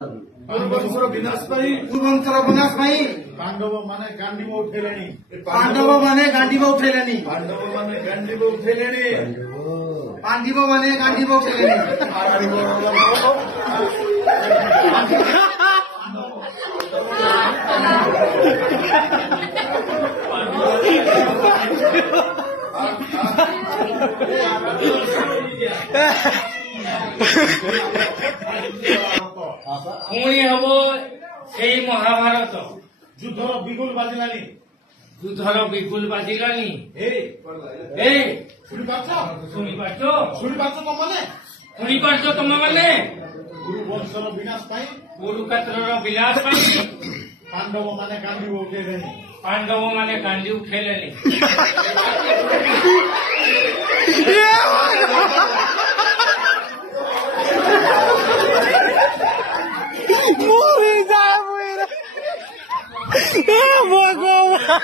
ପୂର୍ବବଂଶର ବିନାଶ ପାଇଁ ପାଣ୍ଡବ ମାନେ ଗାଣ୍ଡିବ ଉଠେଇଲେଣି। ପାଣ୍ଡବ ମାନେ ଗାଣ୍ଡିବ ଉଠେଇଲେଣି। ପୁଣି ହବ ସେଇ ମହାଭାରତ। ଯୁଦ୍ଧର ବିଗୁଲ ବାଜିଲାଣି। ଶୁଣିପାରୁଛ ତମମାନେ? ଗୁରୁବଂଶର ବିନାଶ ପାଇଁ କୁରୁକ୍ଷେତ୍ରର ବିନାଶ ପାଇଁ ପାଣ୍ଡବ ମାନେ ଗାଣ୍ଡିବ ଉଠେଇଲେଣି। ଗାଣ୍ଡି ଉଠେଇଲେଣି। भगवान